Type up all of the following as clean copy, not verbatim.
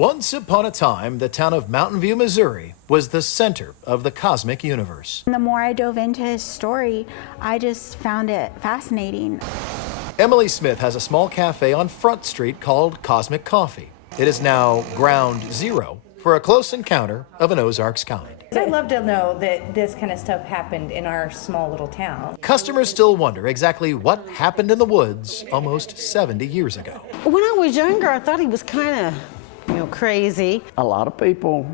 Once upon a time, the town of Mountain View, Missouri was the center of the cosmic universe. The more I dove into his story, I just found it fascinating. Emily Smith has a small cafe on Front Street called Cosmic Coffee. It is now ground zero for a close encounter of an Ozarks kind. I'd love to know that this kind of stuff happened in our small little town. Customers still wonder exactly what happened in the woods almost 70 years ago. When I was younger, I thought he was kind of, crazy. A lot of people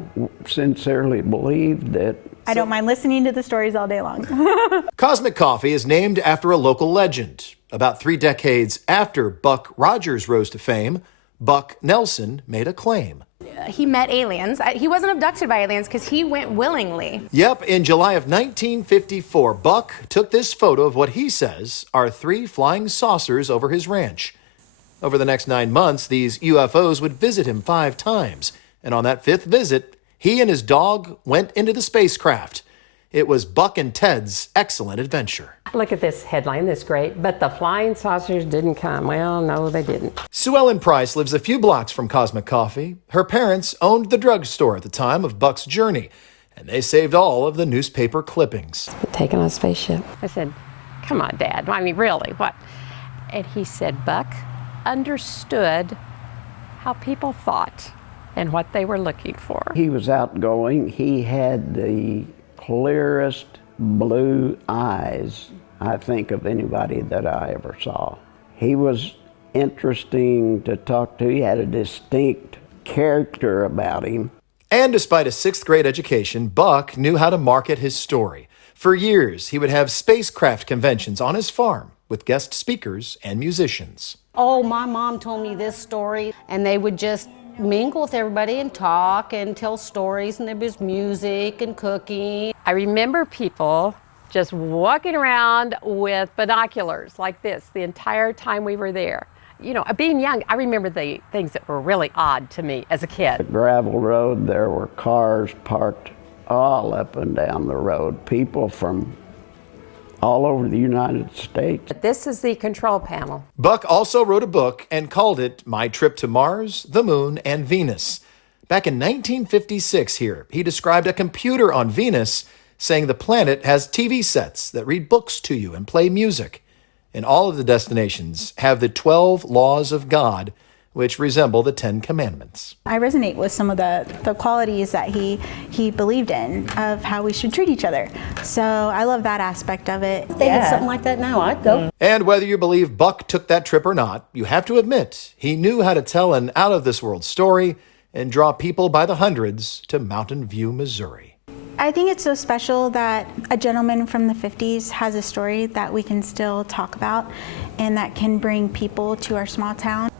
sincerely believed that. I don't mind listening to the stories all day long. Cosmic Coffee is named after a local legend. About 3 decades after Buck Rogers rose to fame, Buck Nelson made a claim. He met aliens. He wasn't abducted by aliens because he went willingly. Yep, in July of 1954, Buck took this photo of what he says are 3 flying saucers over his ranch. Over the next 9 months, these UFOs would visit him 5 times. And on that 5th visit, he and his dog went into the spacecraft. It was Buck and Ted's excellent adventure. Look at this headline, this is great, but the flying saucers didn't come. Well, no, they didn't. Sue Ellen Price lives a few blocks from Cosmic Coffee. Her parents owned the drugstore at the time of Buck's journey, and they saved all of the newspaper clippings. Taken on a spaceship. I said, come on, Dad. I mean, really, what? And he said, Buck understood how people thought and what they were looking for. He was outgoing. He had the clearest blue eyes, I think, of anybody that I ever saw. He was interesting to talk to. He had a distinct character about him. And despite a 6th grade education, Buck knew how to market his story. For years, he would have spacecraft conventions on his farm with guest speakers and musicians. Oh, my mom told me this story, and they would just mingle with everybody and talk and tell stories, and there was music and cooking. I remember people just walking around with binoculars like this the entire time we were there. Being young, I remember the things that were really odd to me as a kid. The gravel road, there were cars parked all up and down the road. People from all over the United States. But this is the control panel. Buck also wrote a book and called it My Trip to Mars, the Moon, and Venus. Back in 1956 here, he described a computer on Venus, saying the planet has TV sets that read books to you and play music. And all of the destinations have the 12 laws of God, which resemble the 10 Commandments. I resonate with some of the qualities that he believed in of how we should treat each other. So I love that aspect of it. If they had something like that now, I'd go. And whether you believe Buck took that trip or not, you have to admit he knew how to tell an out-of-this-world story and draw people by the hundreds to Mountain View, Missouri. I think it's so special that a gentleman from the 50s has a story that we can still talk about and that can bring people to our small town.